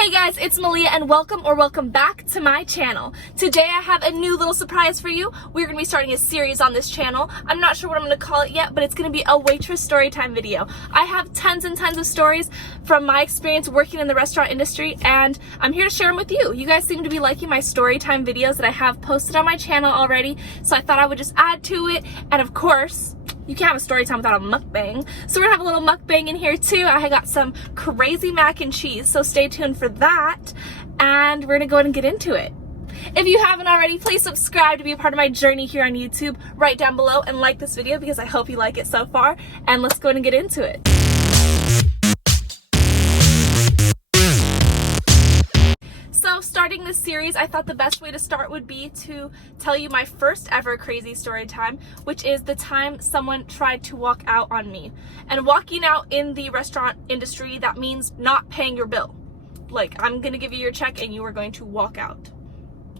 Hey guys, it's Malia and welcome back to my channel. Today I have a new little surprise for you. We're going to be starting a series on this channel. I'm not sure what I'm going to call it yet, but it's going to be a Waitress storytime video. I have tons and tons of stories from my experience working in the restaurant industry, and I'm here to share them with you. You guys seem to be liking my storytime videos that I have posted on my channel already, so I thought I would just add to it. And of course, you can't have a story time without a mukbang. So we're gonna have a little mukbang in here too. I got some crazy mac and cheese, so stay tuned for that. And we're gonna go ahead and get into it. If you haven't already, please subscribe to be a part of my journey here on YouTube right down below, and like this video because I hope you like it so far. And let's go ahead and get into it. So starting this series, I thought the best way to start would be to tell you my first ever crazy story time, which is the time someone tried to walk out on me. And walking out in the restaurant industry, that means not paying your bill. Like, I'm gonna give you your check and you are going to walk out,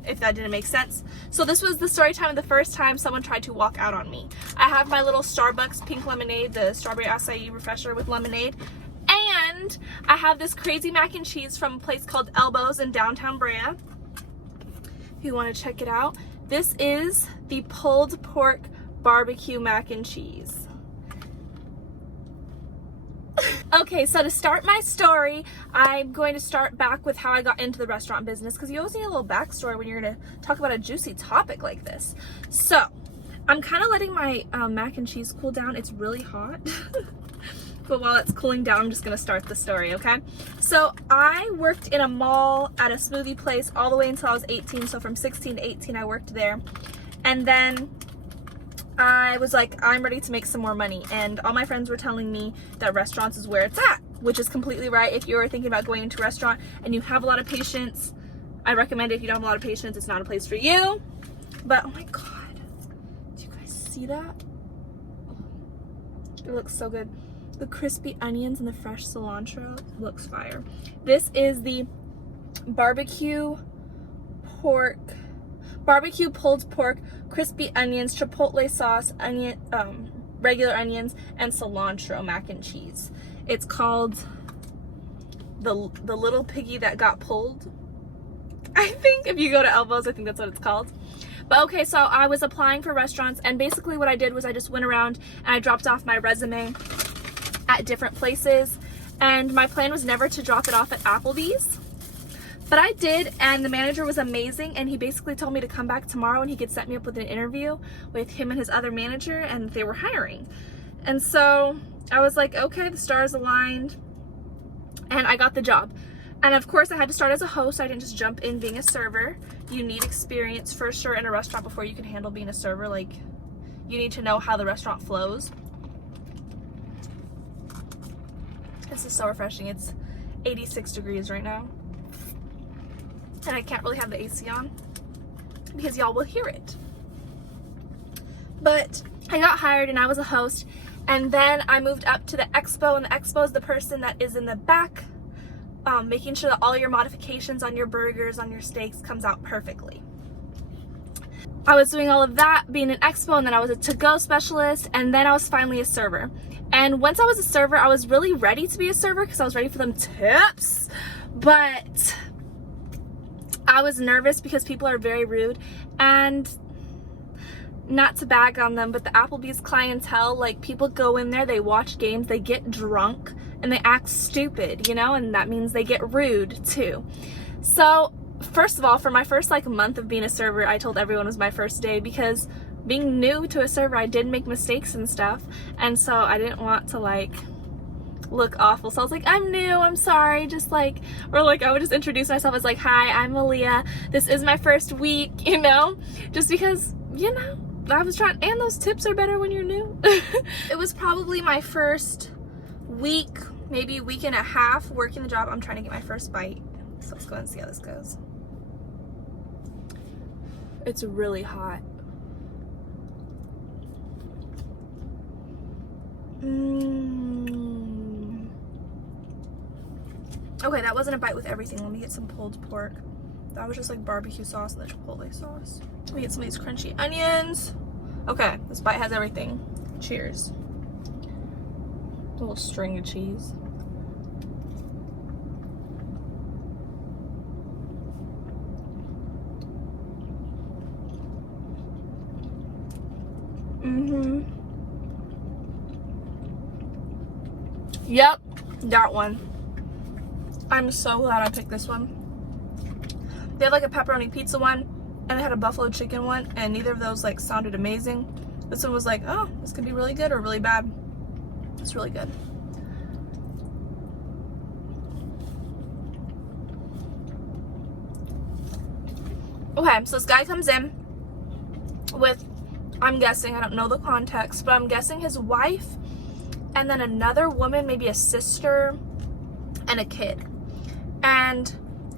if that didn't make sense. So this was the story time of the first time someone tried to walk out on me. I have my little Starbucks pink lemonade, the strawberry acai refresher with lemonade. And I have this crazy mac and cheese from a place called Elbows in downtown Brea. If you want to check it out. This is the pulled pork barbecue mac and cheese. Okay, so to start my story, I'm going to start back with how I got into the restaurant business, because you always need a little backstory when you're going to talk about a juicy topic like this. So, I'm kind of letting my mac and cheese cool down. It's really hot. But while it's cooling down, I'm just gonna start the story, okay? So I worked in a mall at a smoothie place all the way until I was 18. So from 16 to 18, I worked there. And then I was like, I'm ready to make some more money. And all my friends were telling me that restaurants is where it's at, which is completely right. If you're thinking about going into a restaurant and you have a lot of patience, I recommend it. If you don't have a lot of patience, it's not a place for you. But oh my God, do you guys see that? It looks so good. The crispy onions and the fresh cilantro looks fire. This is the barbecue pulled pork, crispy onions, chipotle sauce, onion, regular onions, and cilantro mac and cheese. It's called the little piggy that got pulled. I think if you go to Elbows, I think that's what it's called. But okay, so I was applying for restaurants, and basically what I did was I just went around and I dropped off my resume at different places, and my plan was never to drop it off at Applebee's, but I did, and the manager was amazing, and he basically told me to come back tomorrow and he could set me up with an interview with him and his other manager, and they were hiring. And so I was like, okay, the stars aligned, and I got the job. And of course I had to start as a host. I didn't just jump in being a server. You need experience for sure in a restaurant before you can handle being a server. Like, you need to know how the restaurant flows. This is so refreshing. It's 86 degrees right now. And I can't really have the AC on because y'all will hear it. But I got hired and I was a host. And then I moved up to the expo, and the expo is the person that is in the back, making sure that all your modifications on your burgers, on your steaks comes out perfectly. I was doing all of that, being an expo, and then I was a to-go specialist, and then I was finally a server. And once I was a server, I was really ready to be a server because I was ready for them tips. But I was nervous because people are very rude. And not to bag on them, but the Applebee's clientele, like, people go in there, they watch games, they get drunk, and they act stupid, you know? And that means they get rude too. So first of all, for my first like month of being a server, I told everyone it was my first day, because being new to a server, I did make mistakes and stuff, and so I didn't want to like look awful. So I was like, I'm new, I'm sorry, just like, or like I would just introduce myself as like, hi, I'm Malia, this is my first week, you know, just because, you know, I was trying, and those tips are better when you're new. It was probably my first week, maybe week and a half working the job. I'm trying to get my first bite, so let's go ahead and see how this goes. It's really hot. Okay, that wasn't a bite with everything. Let me get some pulled pork. That was just like barbecue sauce and the chipotle sauce. Let me get some of these crunchy onions. Okay, this bite has everything. Cheers. A little string of cheese. Yep, that one. I'm so glad I picked this one. They had like a pepperoni pizza one, and they had a buffalo chicken one, and neither of those like sounded amazing. This one was like, oh, this could be really good or really bad. It's really good. Okay, so this guy comes in with, I'm guessing, I don't know the context, but I'm guessing his wife and then another woman, maybe a sister and a kid. And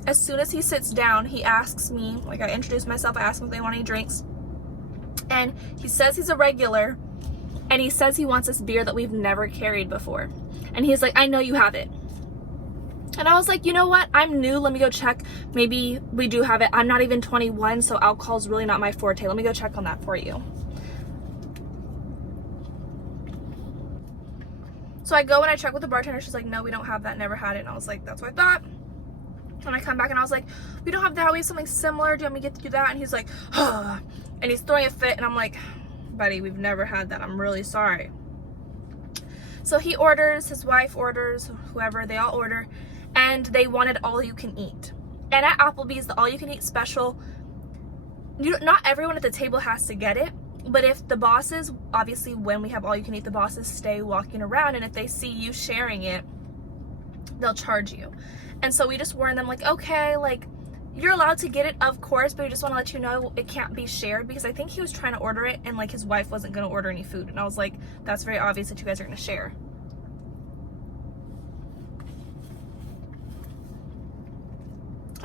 as soon as he sits down, he asks me, like I introduce myself, I ask him if they want any drinks. And he says he's a regular, and he says he wants this beer that we've never carried before. And he's like, I know you have it. And I was like, you know what? I'm new. Let me go check. Maybe we do have it. I'm not even 21, so alcohol's really not my forte. Let me go check on that for you. So I go and I check with the bartender. She's like, no, we don't have that. Never had it. And I was like, that's what I thought. And I come back and I was like, we don't have that. We have something similar. Do you want me to get to do that? And he's like, oh. And he's throwing a fit. And I'm like, buddy, we've never had that. I'm really sorry. So he orders, his wife orders, whoever, they all order. And they wanted all you can eat. And at Applebee's, the all you can eat special, not everyone at the table has to get it. But if the bosses, obviously when we have all you can eat, the bosses stay walking around. And if they see you sharing it, they'll charge you. And so we just warned them like, okay, like you're allowed to get it, of course, but we just want to let you know it can't be shared, because I think he was trying to order it and like his wife wasn't going to order any food. And I was like, that's very obvious that you guys are going to share.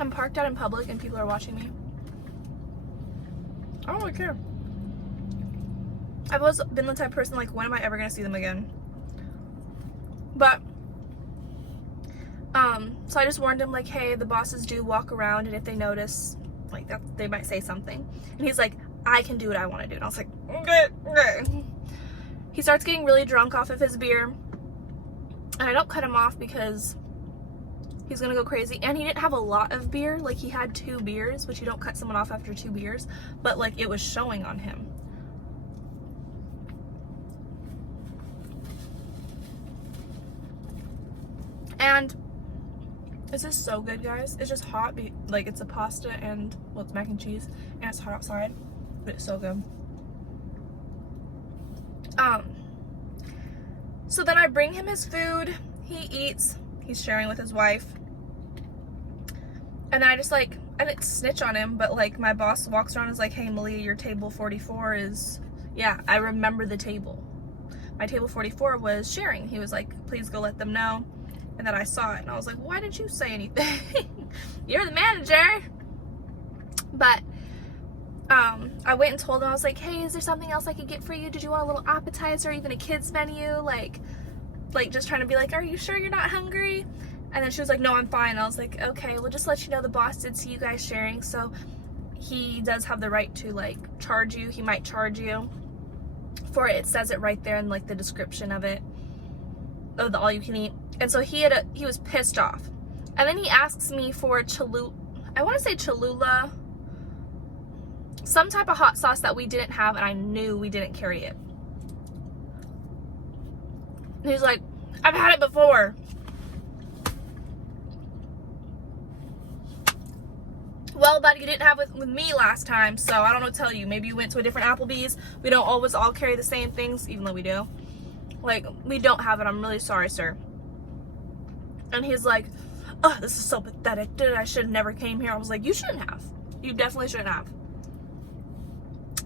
I'm parked out in public and people are watching me. I don't really care. I've always been the type of person like, when am I ever going to see them again? But so I just warned him like, hey, the bosses do walk around, and if they notice like that, they might say something. And he's like, I can do what I want to do. And I was like, okay. He starts getting really drunk off of his beer, and I don't cut him off because he's gonna go crazy. And he didn't have a lot of beer. Like, he had 2 beers, which you don't cut someone off after 2 beers, but like it was showing on him. And this is so good, guys. It's just hot, like it's a pasta and, well, it's mac and cheese, and it's hot outside, but it's so good. So then I bring him his food, he eats, he's sharing with his wife, and then I just like, I didn't snitch on him, but like my boss walks around and is like, hey Malia, your table 44 is, yeah, I remember the table. My table 44 was sharing. He was like, please go let them know. And then I saw it and I was like, why didn't you say anything? You're the manager. But I went and told him, I was like, hey, is there something else I could get for you? Did you want a little appetizer or even a kid's menu? Like just trying to be like, are you sure you're not hungry? And then she was like, no, I'm fine. I was like, okay, well, just let you know the boss did see you guys sharing, so he does have the right to like charge you. He might charge you for it. It says it right there in like the description of it, of the all you can eat. And so he was pissed off. And then he asks me for I want to say Cholula, some type of hot sauce that we didn't have, and I knew we didn't carry it. And he's like, I've had it before. Well, buddy, you didn't have it with me last time, so I don't know what to tell you. Maybe you went to a different Applebee's. We don't always all carry the same things, even though we do. Like, we don't have it. I'm really sorry, sir. And he's like, oh, this is so pathetic. Dude, I should have never came here. I was like, you shouldn't have. You definitely shouldn't have.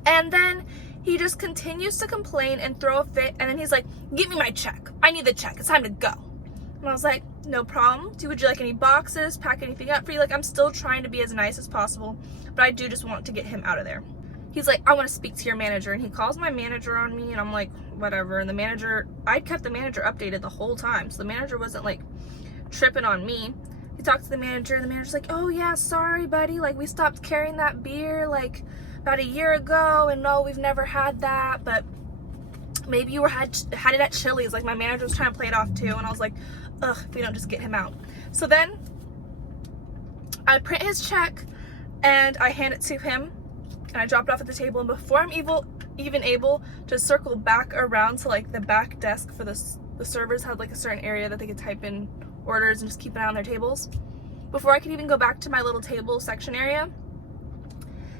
And then he just continues to complain and throw a fit. And then he's like, give me my check. I need the check. It's time to go. And I was like, no problem. Would you like any boxes? Pack anything up for you? Like, I'm still trying to be as nice as possible, but I do just want to get him out of there. He's like, I want to speak to your manager. And he calls my manager on me, and I'm like, whatever. And the manager, I kept the manager updated the whole time, so the manager wasn't like tripping on me. He talked to the manager, and the manager's like, oh yeah, sorry buddy, like we stopped carrying that beer like about a year ago, and no, we've never had that, but maybe you had it at Chili's. Like, my manager was trying to play it off too, and I was like, ugh, if we don't just get him out. So then I print his check and I hand it to him, and I drop it off at the table, and before I'm even able to circle back around to like the back desk for the servers had like a certain area that they could type in orders and just keep it on their tables. Before I could even go back to my little table section area,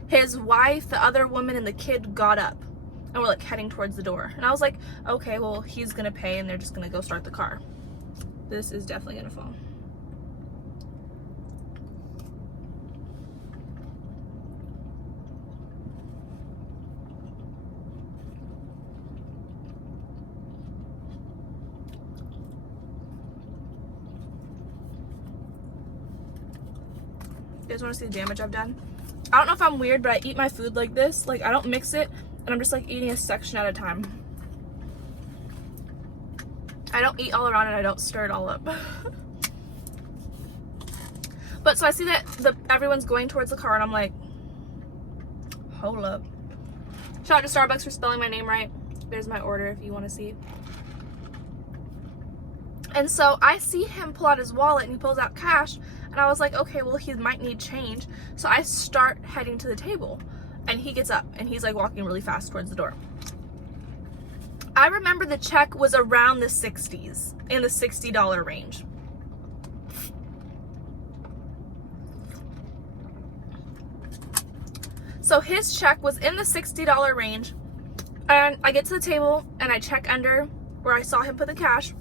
his wife, the other woman, and the kid got up and were like heading towards the door. And I was like, okay, well, he's gonna pay and they're just gonna go start the car. This is definitely gonna fall. You guys want to see the damage I've done? I don't know if I'm weird, but I eat my food like this. Like, I don't mix it, and I'm just like eating a section at a time. I don't eat all around and I don't stir it all up. But so I see that everyone's going towards the car, and I'm like, hold up. Shout out to Starbucks for spelling my name right. There's my order if you want to see. And so I see him pull out his wallet and he pulls out cash. And I was like, okay, well, he might need change. So I start heading to the table. And he gets up and he's like walking really fast towards the door. I remember the check was around the 60s, in the $60 range. So his check was in the $60 range. And I get to the table and I check under where I saw him put the cash.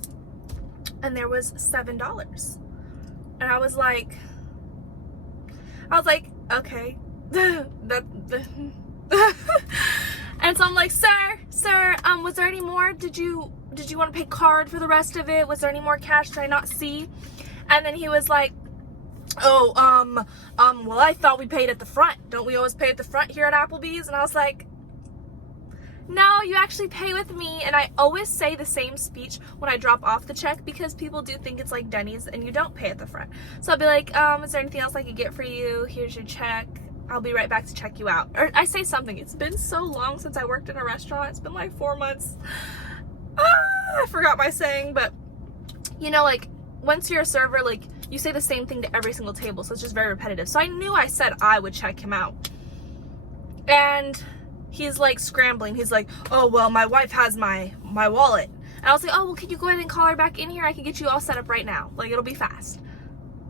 And there was $7. And I was like, okay. And so I'm like, sir, was there any more? Did you want to pay card for the rest of it? Was there any more cash? Did I not see? And then he was like, oh, well, I thought we paid at the front. Don't we always pay at the front here at Applebee's? And I was like, no, you actually pay with me. And I always say the same speech when I drop off the check because people do think it's like Denny's and you don't pay at the front. So I'll be like, is there anything else I could get for you? Here's your check. I'll be right back to check you out. Or I say something. It's been so long since I worked in a restaurant. It's been like 4 months. I forgot my saying, but you know, like once you're a server, like you say the same thing to every single table. So it's just very repetitive. So I knew I said I would check him out. And he's like scrambling. He's like, oh, well, my wife has my wallet. And I was like, oh, well, can you go ahead and call her back in here? I can get you all set up right now. Like, it'll be fast.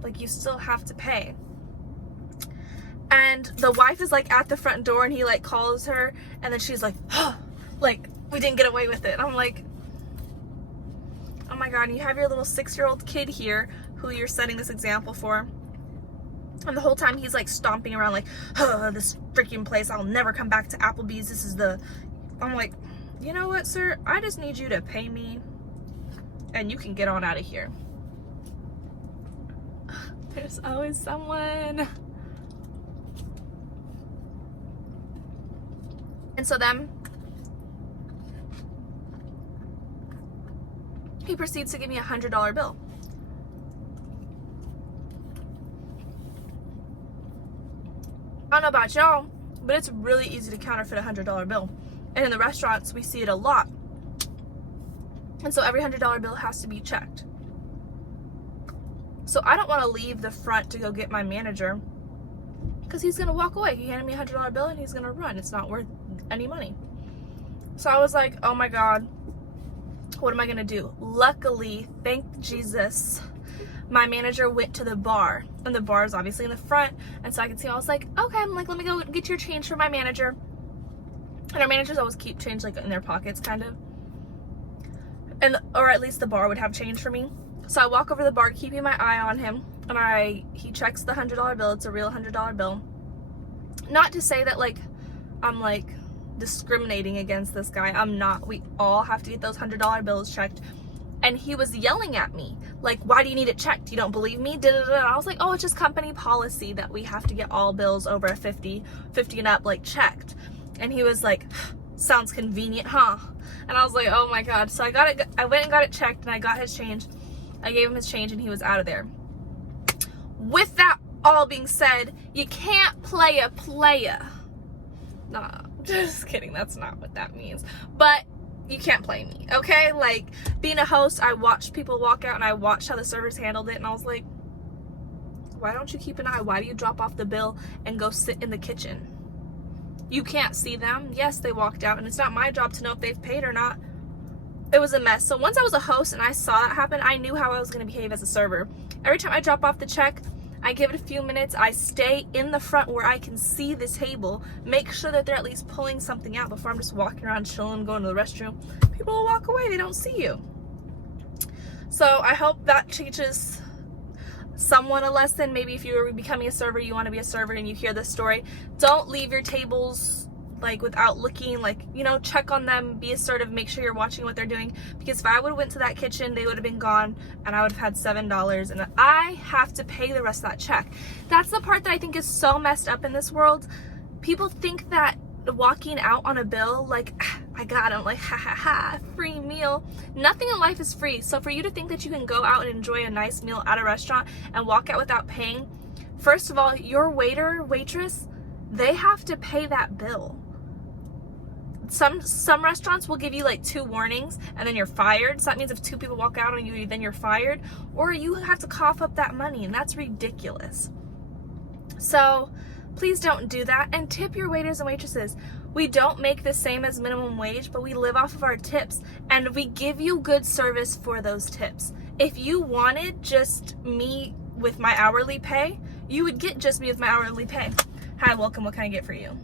Like, you still have to pay. And the wife is like at the front door and he like calls her. And then she's like, oh, like, we didn't get away with it. And I'm like, oh my God, you have your little 6-year-old kid here who you're setting this example for. And the whole time he's like stomping around like, oh, this freaking place, I'll never come back to Applebee's. This is I'm like, you know what, sir? I just need you to pay me and you can get on out of here. There's always someone. And so then he proceeds to give me a $100 bill. I don't know about y'all, but it's really easy to counterfeit a $100 bill. And in the restaurants, we see it a lot. And so every $100 bill has to be checked. So I don't want to leave the front to go get my manager because he's going to walk away. He handed me a $100 bill and he's going to run. It's not worth any money. So I was like, oh my God, what am I going to do? Luckily, thank Jesus, my manager went to the bar, and the bar is obviously in the front, and so I could see. I was like, okay, I'm like, let me go get your change for my manager. And our managers always keep change like in their pockets, kind of, or at least the bar would have change for me. So I walk over to the bar, keeping my eye on him, and he checks the $100 bill. It's a real $100 bill. Not to say that like I'm like discriminating against this guy. I'm not. We all have to get those $100 bills checked. And he was yelling at me, like, why do you need it checked? You don't believe me? And I was like, oh, it's just company policy that we have to get all bills over a 50 and up, like, checked. And he was like, sounds convenient, huh? And I was like, oh my God. So I went and got it checked, and I got his change. I gave him his change, and he was out of there. With that all being said, you can't play a playa. Nah, just kidding. That's not what that means. But you can't play me, okay? Like, being a host, I watched people walk out and I watched how the servers handled it, and I was like, why don't you keep an eye? Why do you drop off the bill and go sit in the kitchen? You can't see them. Yes, they walked out, and it's not my job to know if they've paid or not. It was a mess. So once I was a host and I saw that happen, I knew how I was going to behave as a server. Every time I drop off the check, I give it a few minutes. I stay in the front where I can see the table, make sure that they're at least pulling something out before I'm just walking around chilling, going to the restroom. People will walk away. They don't see you. So I hope that teaches someone a lesson. Maybe if you're becoming a server, you want to be a server and you hear this story, don't leave your tables like without looking, like, you know, check on them, be assertive, make sure you're watching what they're doing, because if I would have went to that kitchen, they would have been gone and I would have had $7 and I have to pay the rest of that check. That's the part that I think is so messed up in this world. People think that walking out on a bill, like, I got them, like, ha ha ha, free meal. Nothing in life is free. So for you to think that you can go out and enjoy a nice meal at a restaurant and walk out without paying, first of all, your waiter, waitress, they have to pay that bill. Some restaurants will give you like 2 warnings and then you're fired. So that means if 2 people walk out on you, then you're fired, or you have to cough up that money, and that's ridiculous. So please don't do that, and tip your waiters and waitresses. We don't make the same as minimum wage, but we live off of our tips, and we give you good service for those tips. If you wanted just me with my hourly pay, you would get just me with my hourly pay. Hi, welcome, what can I get for you?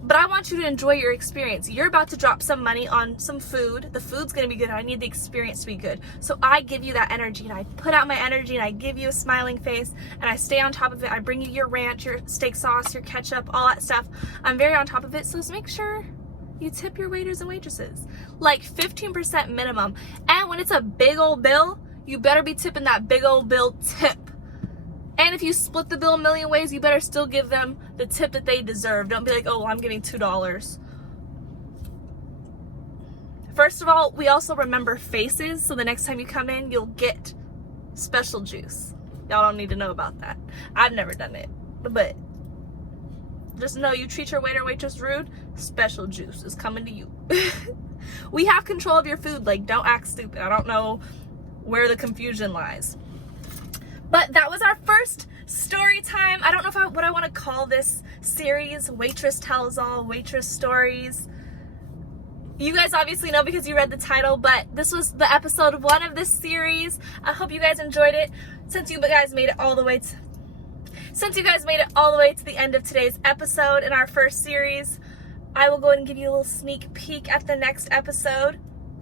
But I want you to enjoy your experience. You're about to drop some money on some food. The food's gonna be good. I need the experience to be good. So I give you that energy, and I put out my energy, and I give you a smiling face, and I stay on top of it. I bring you your ranch, your steak sauce, your ketchup, all that stuff. I'm very on top of it, so just make sure you tip your waiters and waitresses. Like 15% minimum. And when it's a big old bill, you better be tipping that big old bill tip. And if you split the bill a million ways, you better still give them the tip that they deserve. Don't be like, oh, well, I'm giving $2. First of all, we also remember faces, so the next time you come in, you'll get special juice. Y'all don't need to know about that. I've never done it, but just know you treat your waiter or waitress rude, special juice is coming to you. We have control of your food. Like, don't act stupid. I don't know where the confusion lies. But that was our first story time. I don't know what I want to call this series. Waitress Tells All, Waitress Stories. You guys obviously know because you read the title, but this was the episode 1 of this series. I hope you guys enjoyed it. Since you guys made it all the way to the end of today's episode in our first series, I will go ahead and give you a little sneak peek at the next episode.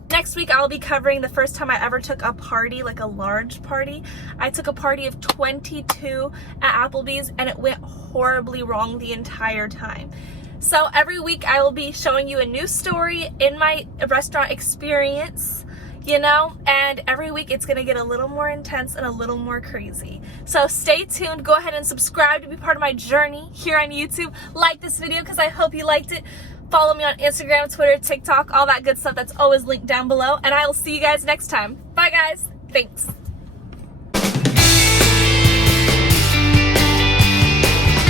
Next week, I'll be covering the first time I ever took a party, like a large party. I took a party of 22 at Applebee's, and it went horribly wrong the entire time. So every week, I will be showing you a new story in my restaurant experience, you know, and every week it's going to get a little more intense and a little more crazy. So stay tuned. Go ahead and subscribe to be part of my journey here on YouTube. Like this video because I hope you liked it. Follow me on Instagram, Twitter, TikTok, all that good stuff that's always linked down below. And I will see you guys next time. Bye, guys. Thanks.